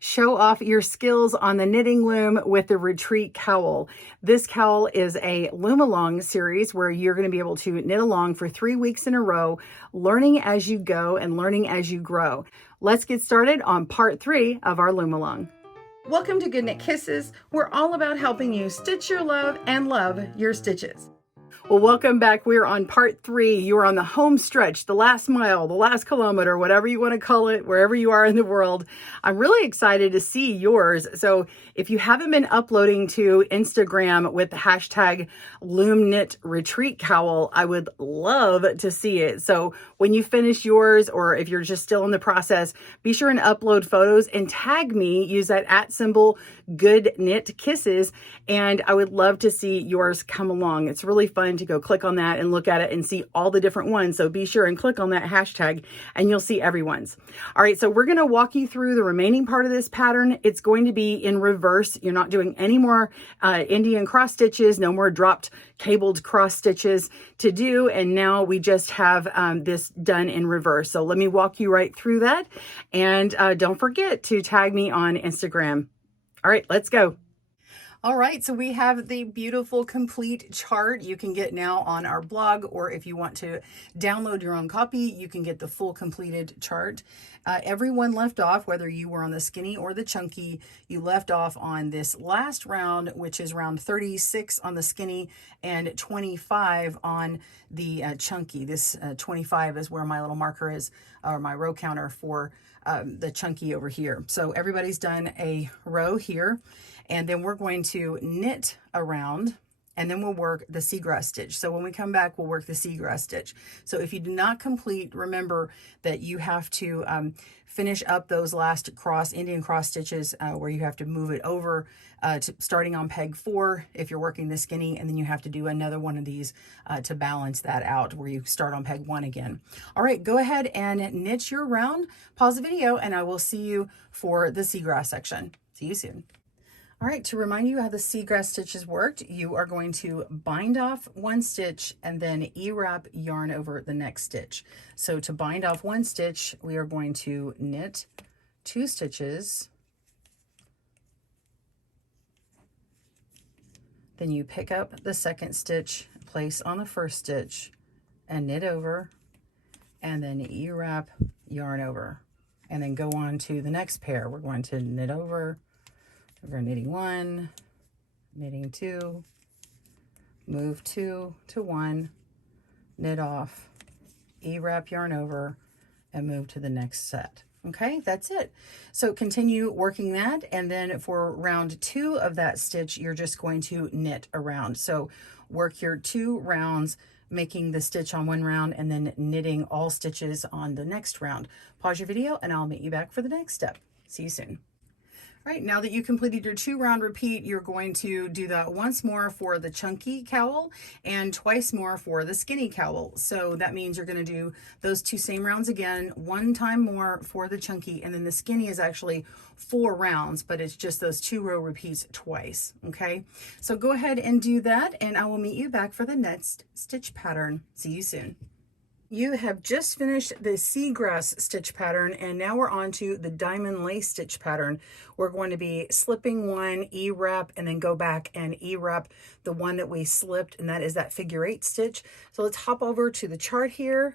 Show off your skills on the knitting loom with the Retreat Cowl. This cowl is a loom along series where you're going to be able to knit along for 3 weeks in a row, learning as you go and learning as you grow. Let's get started on part 3 of our loom along. Welcome to Good Knit Kisses. We're all about helping you stitch your love and love your stitches. Well, welcome back. We're on part 3. You're on the home stretch, the last mile, the last kilometer, whatever you want to call it, wherever you are in the world. I'm really excited to see yours. So if you haven't been uploading to Instagram with the hashtag #LoomKnitRetreatCowl, I would love to see it. So when you finish yours, or if you're just still in the process, be sure and upload photos and tag me. Use that @ Good Knit Kisses, and I would love to see yours come along. It's really fun to go click on that and look at it and see all the different ones. So be sure and click on that hashtag and you'll see everyone's. All right, so we're going to walk you through the remaining part of this pattern. It's going to be in reverse. You're not doing any more Indian cross stitches, no more dropped cabled cross stitches to do. And now we just have this done in reverse. So let me walk you right through that. And don't forget to tag me on Instagram. All right, let's go. All right, so we have the beautiful complete chart you can get now on our blog, or if you want to download your own copy, you can get the full completed chart. Everyone left off, whether you were on the skinny or the chunky, you left off on this last round, which is round 36 on the skinny and 25 on the chunky. This 25 is where my little marker is, or my row counter for the chunky over here. So everybody's done a row here, and then we're going to knit around, and then we'll work the seagrass stitch. So when we come back, we'll work the seagrass stitch. So if you do not complete, remember that you have to finish up those last Indian cross stitches where you have to move it over to starting on peg 4 if you're working the skinny, and then you have to do another one of these to balance that out where you start on peg 1 again. All right, go ahead and knit your round. Pause the video and I will see you for the seagrass section. See you soon. All right, to remind you how the seagrass stitches worked, you are going to bind off one stitch and then E-wrap yarn over the next stitch. So to bind off one stitch, we are going to knit 2 stitches. Then you pick up the second stitch, place on the first stitch, and knit over, and then E-wrap yarn over, and then go on to the next pair. We're going to knit over. We're knitting 1, knitting 2, move 2 to 1, knit off, E-wrap yarn over, and move to the next set. Okay, that's it. So continue working that, and then for round 2 of that stitch, you're just going to knit around. So work your 2 rounds, making the stitch on one round and then knitting all stitches on the next round. Pause your video and I'll meet you back for the next step. See you soon. All right, now that you completed your 2-round repeat, you're going to do that once more for the chunky cowl and twice more for the skinny cowl. So that means you're going to do those 2 same rounds again, 1 time more for the chunky, and then the skinny is actually 4 rounds, but it's just those 2-row repeats twice. Okay, so go ahead and do that, and I will meet you back for the next stitch pattern. See you soon. You have just finished the seagrass stitch pattern, and now we're on to the diamond lace stitch pattern. We're going to be slipping 1, E-wrap, and then go back and E-wrap the one that we slipped, and that is that figure 8 stitch. So let's hop over to the chart here.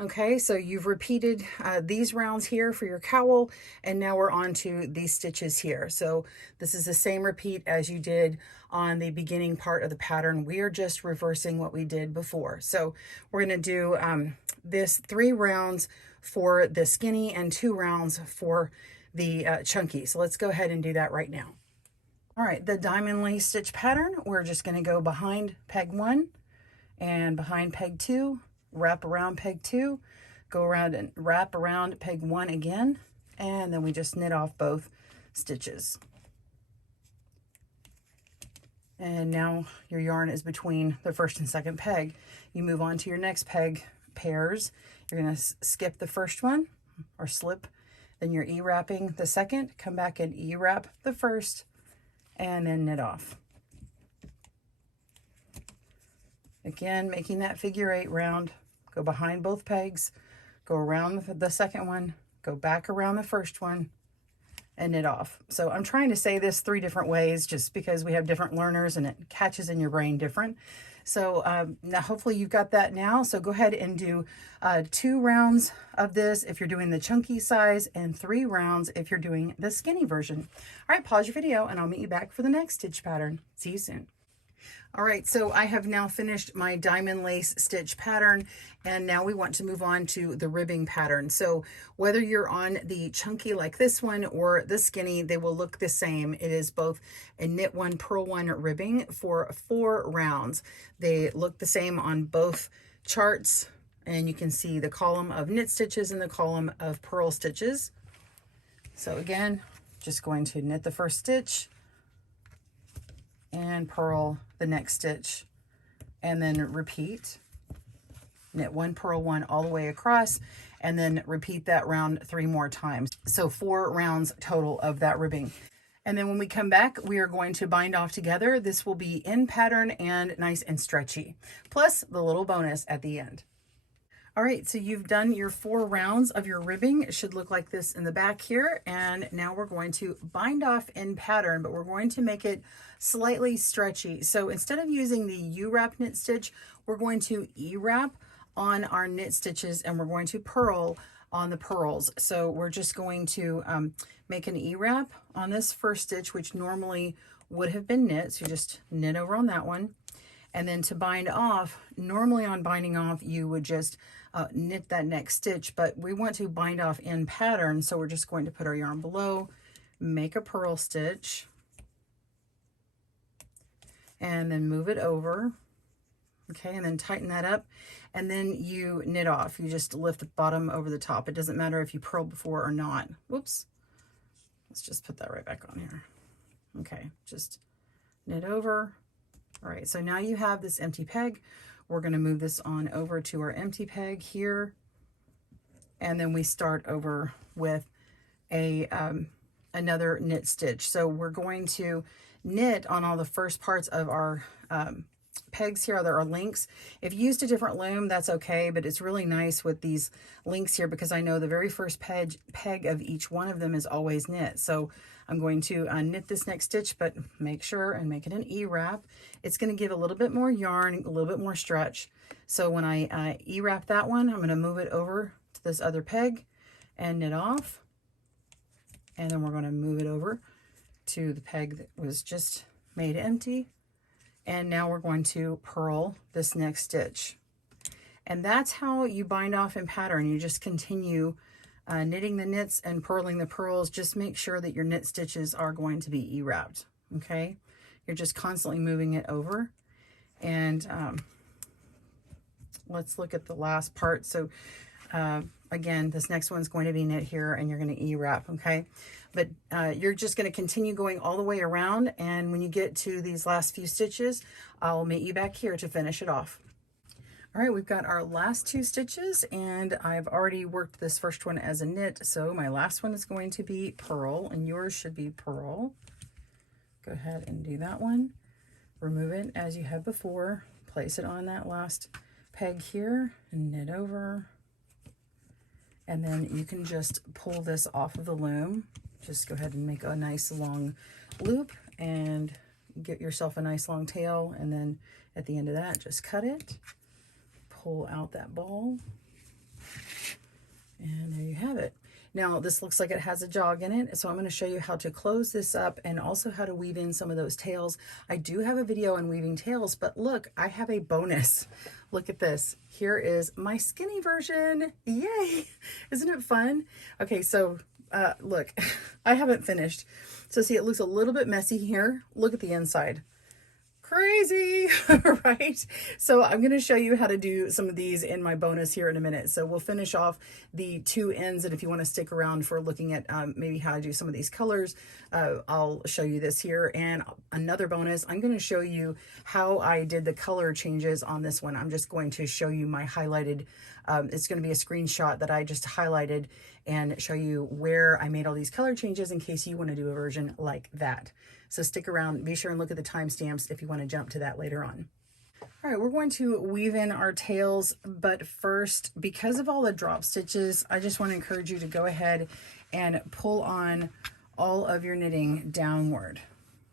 Okay, so you've repeated these rounds here for your cowl, and now we're on to these stitches here. So this is the same repeat as you did on the beginning part of the pattern. We are just reversing what we did before. So we're going to do this 3 rounds for the skinny and 2 rounds for the chunky. So let's go ahead and do that right now. All right, the diamond lace stitch pattern, we're just going to go behind peg 1 and behind peg 2, wrap around peg 2, go around and wrap around peg 1 again, and then we just knit off both stitches. And now your yarn is between the first and second peg. You move on to your next peg pairs. You're going to skip the first one or slip, then you're E-wrapping the second, come back and E-wrap the first, and then knit off. Again, making that figure 8 round. Go behind both pegs, go around the second one, go back around the first one, and knit off. So I'm trying to say this 3 different ways just because we have different learners and it catches in your brain different. So now hopefully you've got that now. So go ahead and do 2 rounds of this if you're doing the chunky size, and 3 rounds if you're doing the skinny version. All right, pause your video and I'll meet you back for the next stitch pattern. See you soon. All right, so I have now finished my diamond lace stitch pattern, and now we want to move on to the ribbing pattern. So whether you're on the chunky like this one or the skinny, they will look the same. It is both a knit 1, purl 1 ribbing for 4 rounds. They look the same on both charts, and you can see the column of knit stitches and the column of purl stitches. So again, just going to knit the first stitch and purl the next stitch, and then repeat. Knit 1, purl 1 all the way across, and then repeat that round 3 more times. So 4 rounds total of that ribbing. And then when we come back, we are going to bind off together. This will be in pattern and nice and stretchy, plus the little bonus at the end. All right, so you've done your 4 rounds of your ribbing. It should look like this in the back here. And now we're going to bind off in pattern, but we're going to make it slightly stretchy. So instead of using the U-wrap knit stitch, we're going to E-wrap on our knit stitches, and we're going to purl on the purls. So we're just going to make an E-wrap on this first stitch, which normally would have been knit. So you just knit over on that one. And then to bind off, normally on binding off, you would just knit that next stitch, but we want to bind off in pattern. So we're just going to put our yarn below, make a purl stitch, and then move it over. Okay, and then tighten that up, and then you knit off. You just lift the bottom over the top. It doesn't matter if you purled before or not. Whoops. Let's just put that right back on here. Okay, just knit over. All right, so now you have this empty peg. We're going to move this on over to our empty peg here, and then we start over with a another knit stitch. So we're going to knit on all the first parts of our pegs here. There are links. If you used a different loom, that's okay, but it's really nice with these links here because I know the very first peg of each one of them is always knit. So I'm going to knit this next stitch, but make sure and make it an E-wrap. It's going to give a little bit more yarn, a little bit more stretch. So when I E-wrap that one, I'm going to move it over to this other peg and knit off. And then we're going to move it over to the peg that was just made empty. And now we're going to purl this next stitch. And that's how you bind off in pattern. You just continue knitting the knits and purling the purls. Just make sure that your knit stitches are going to be E-wrapped, okay? You're just constantly moving it over. And let's look at the last part. So again, this next one's going to be knit here, and you're going to E-wrap, okay? But you're just going to continue going all the way around, and when you get to these last few stitches, I'll meet you back here to finish it off. All right, we've got our last 2 stitches, and I've already worked this first one as a knit, so my last one is going to be purl, and yours should be purl. Go ahead and do that one. Remove it as you had before. Place it on that last peg here, and knit over. And then you can just pull this off of the loom. Just go ahead and make a nice long loop and get yourself a nice long tail. And then at the end of that, just cut it, pull out that ball, and there you have it. Now this looks like it has a jog in it, so I'm going to show you how to close this up and also how to weave in some of those tails. I do have a video on weaving tails, but look, I have a bonus. Look at this. Here is my skinny version. Yay! Isn't it fun? Okay, so look, I haven't finished. So see, it looks a little bit messy here. Look at the inside. Crazy, right? So I'm going to show you how to do some of these in my bonus here in a minute. So we'll finish off the 2 ends, and if you want to stick around for looking at maybe how to do some of these colors, I'll show you this here. And another bonus, I'm going to show you how I did the color changes on this one. I'm just going to show you my highlighted, it's going to be a screenshot that I just highlighted and show you where I made all these color changes in case you want to do a version like that. So stick around, be sure and look at the timestamps if you want to jump to that later on. All right, we're going to weave in our tails, but first, because of all the drop stitches, I just want to encourage you to go ahead and pull on all of your knitting downward.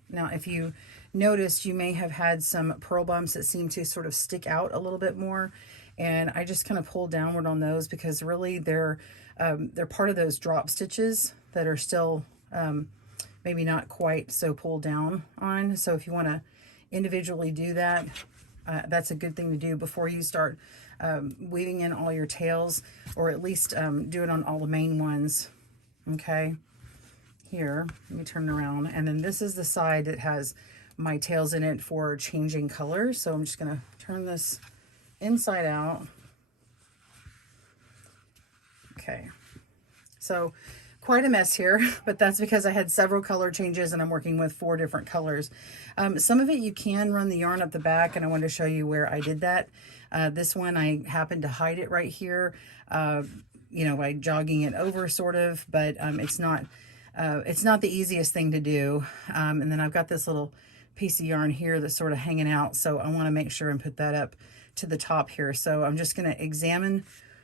Now, if you noticed, you may have had some purl bumps that seem to sort of stick out a little bit more. And I just kind of pulled downward on those because really they're part of those drop stitches that are still maybe not quite so pulled down on. So if you want to individually do that, that's a good thing to do before you start weaving in all your tails, or at least do it on all the main ones. Okay, here, let me turn it around. And then this is the side that has my tails in it for changing colors. So I'm just going to turn this inside out. Okay, so quite a mess here, but that's because I had several color changes and I'm working with 4 different colors. Some of it you can run the yarn up the back, and I wanted to show you where I did that. This one, I happened to hide it right here, you know, by jogging it over sort of, but it's not the easiest thing to do. And then I've got this little piece of yarn here that's sort of hanging out, so I want to make sure and put that up to the top here. So I'm just going to examine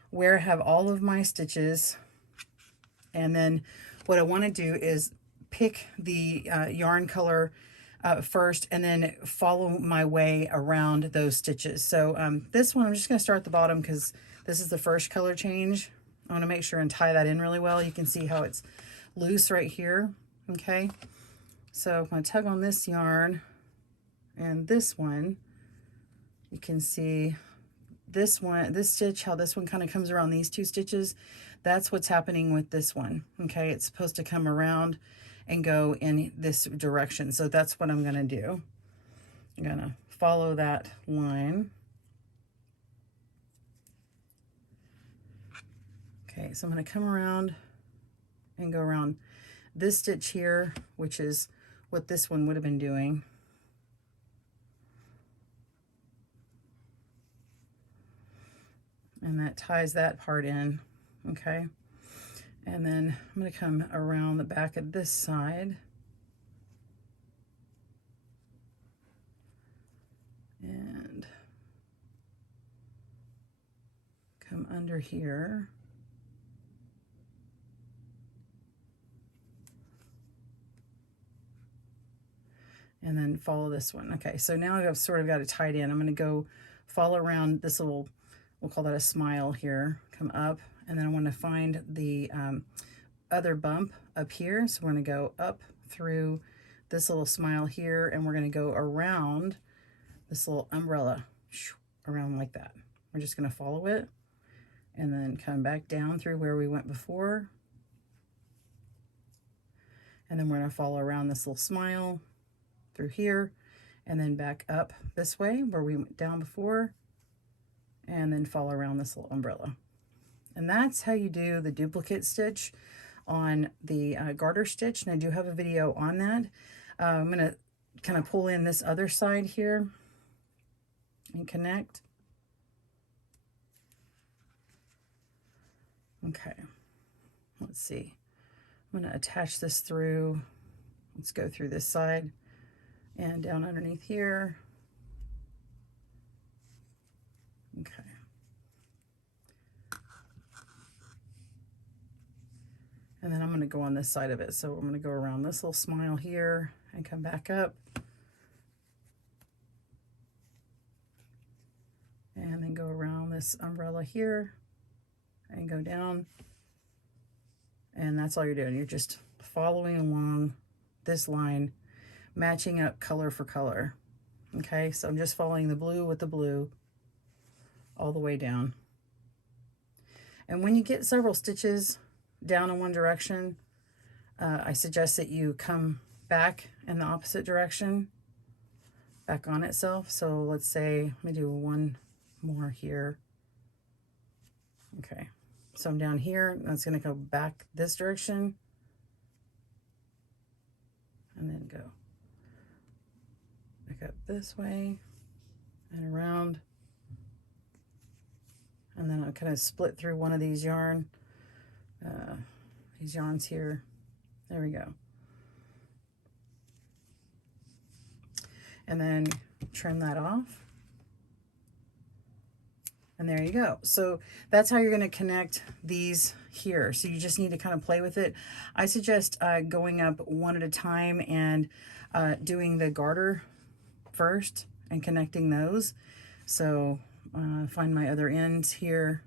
where I have all of my stitches, and then what I want to do is pick the yarn color first, and then follow my way around those stitches. So this one, I'm just going to start at the bottom because this is the first color change. I want to make sure and tie that in really well. You can see how it's loose right here. Okay, so I'm going to tug on this yarn, and this one, you can see this one, this stitch, how this one kind of comes around these 2 stitches. That's what's happening with this one. Okay, it's supposed to come around and go in this direction. So that's what I'm going to do. I'm going to follow that line. Okay, so I'm going to come around and go around this stitch here, which is what this one would have been doing. And that ties that part in. Okay, and then I'm going to come around the back of this side and come under here. And then follow this one. Okay, so now I've sort of got it tied in. I'm going to go follow around this little, we'll call that a smile here, come up, and then I want to find the other bump up here. So we're going to go up through this little smile here, and we're going to go around this little umbrella, around like that. We're just going to follow it, and then come back down through where we went before. And then we're going to follow around this little smile through here, and then back up this way where we went down before, and then follow around this little umbrella. And that's how you do the duplicate stitch on the garter stitch, and I do have a video on that. I'm going to kind of pull in this other side here and connect. Okay, let's see. I'm going to attach this through. Let's go through this side and down underneath here. Okay. And then I'm going to go on this side of it. So I'm going to go around this little smile here and come back up. And then go around this umbrella here and go down. And that's all you're doing. You're just following along this line, matching up color for color. Okay, so I'm just following the blue with the blue all the way down. And when you get several stitches down in one direction, I suggest that you come back in the opposite direction, back on itself. So let's say, let me do one more here. Okay, so I'm down here, that's going to go back this direction, and then go back up this way and around, and then I'll kind of split through one of these yarns here. There we go. And then trim that off. And there you go. So that's how you're going to connect these here. So you just need to kind of play with it. I suggest going up one at a time and doing the garter first and connecting those. So find my other ends here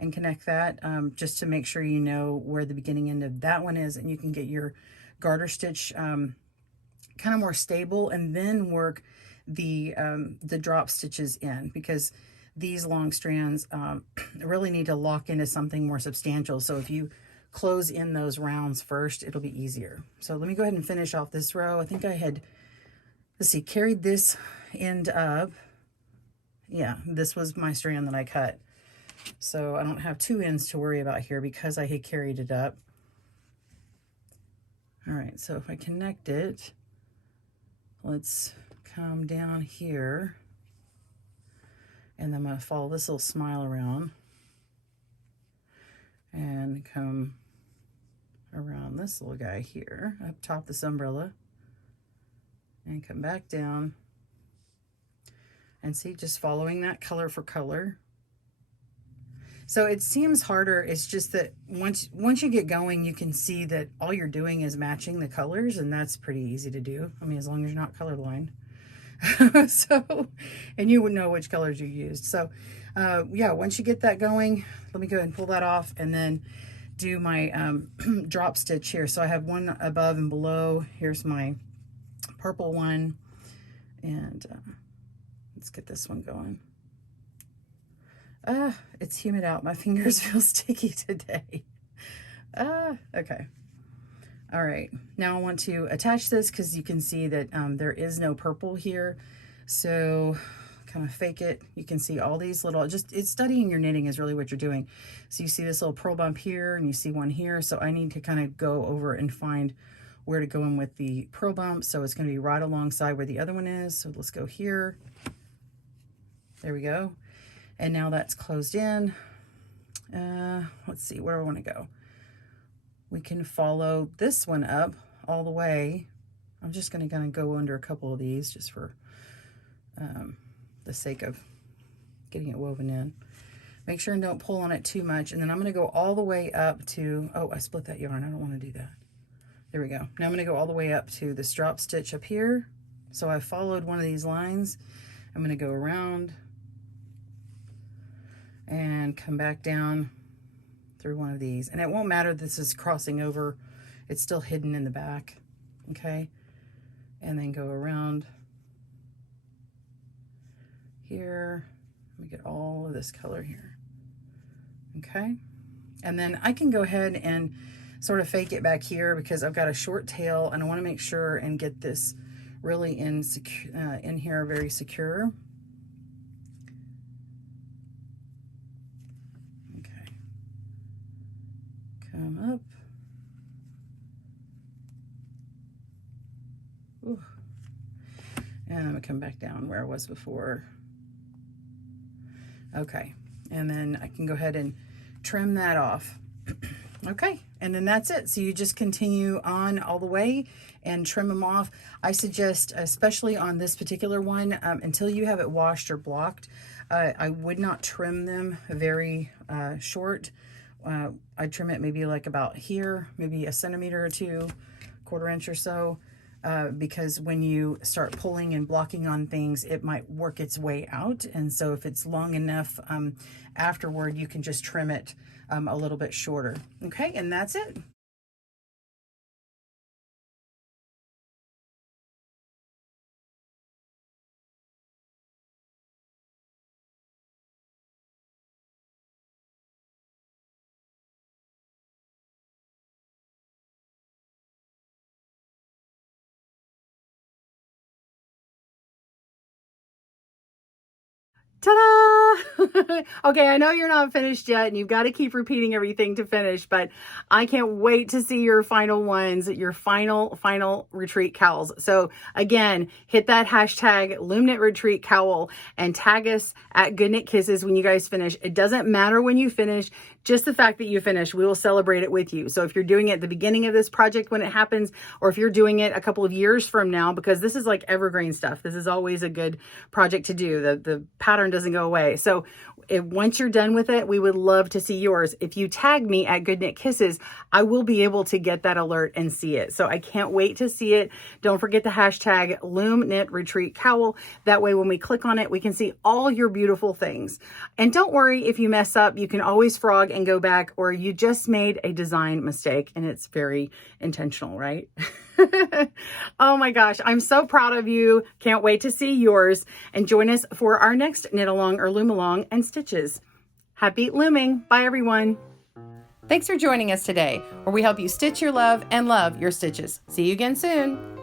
and connect that just to make sure you know where the beginning end of that one is, and you can get your garter stitch kind of more stable, and then work the drop stitches in, because these long strands really need to lock into something more substantial. So if you close in those rounds first, it'll be easier. So let me go ahead and finish off this row. I think I had, let's see, carried this end up. Yeah, this was my strand that I cut. So I don't have two ends to worry about here because I had carried it up. All right, so if I connect it, let's come down here, and then I'm going to follow this little smile around and come around this little guy here, up top this umbrella, and come back down. And see, just following that color for color. So it seems harder. It's just that once you get going, you can see that all you're doing is matching the colors, and that's pretty easy to do. I mean, as long as you're not colorblind. So, and you would know which colors you used. So, yeah, once you get that going, let me go ahead and pull that off and then do my drop stitch here. So I have one above and below. Here's my purple one, and let's get this one going. It's humid out. My fingers feel sticky today. Okay. All right. Now I want to attach this because you can see that there is no purple here. So kind of fake it. You can see all these little, it's studying your knitting is really what you're doing. So you see this little pearl bump here, and you see one here. So I need to kind of go over and find where to go in with the pearl bump. So it's going to be right alongside where the other one is. So let's go here. There we go. And now that's closed in. Let's see, where do I want to go? We can follow this one up all the way. I'm just going to kind of go under a couple of these just for the sake of getting it woven in. Make sure and don't pull on it too much. And then I'm going to go all the way up to, oh, I split that yarn. I don't want to do that. There we go. Now I'm going to go all the way up to this drop stitch up here. So I followed one of these lines. I'm going to go around and come back down through one of these. And it won't matter this is crossing over. It's still hidden in the back. Okay. And then go around here. Let me get all of this color here. Okay. And then I can go ahead and sort of fake it back here because I've got a short tail and I want to make sure and get this really in here very secure. Come up. Ooh. And I'm gonna come back down where I was before. Okay, and then I can go ahead and trim that off. Okay, and then that's it. So you just continue on all the way and trim them off. I suggest, especially on this particular one, until you have it washed or blocked, I would not trim them very short. I trim it maybe like about here, maybe a centimeter or two, quarter inch or so, because when you start pulling and blocking on things, it might work its way out. And so if it's long enough afterward, you can just trim it a little bit shorter. Okay, and that's it. Ta-da! Okay, I know you're not finished yet and you've got to keep repeating everything to finish, but I can't wait to see your final ones, your final retreat cowls. So again, hit that hashtag LoomKnit Retreat Cowl and tag us at Good Knit Kisses when you guys finish. It doesn't matter when you finish, just the fact that you finish, we will celebrate it with you. So if you're doing it at the beginning of this project when it happens, or if you're doing it a couple of years from now, because this is like evergreen stuff. This is always a good project to do. The pattern doesn't go away. So once you're done with it, we would love to see yours. If you tag me at Good Knit Kisses, I will be able to get that alert and see it. So I can't wait to see it. Don't forget the hashtag Loom Knit Retreat Cowl. That way when we click on it, we can see all your beautiful things. And don't worry if you mess up, you can always frog and go back, or you just made a design mistake and it's very intentional, right? Oh my gosh, I'm so proud of you. Can't wait to see yours, and join us for our next knit along or loom along and stitches. Happy looming. Bye everyone. Thanks for joining us today, where we help you stitch your love and love your stitches. See you again soon.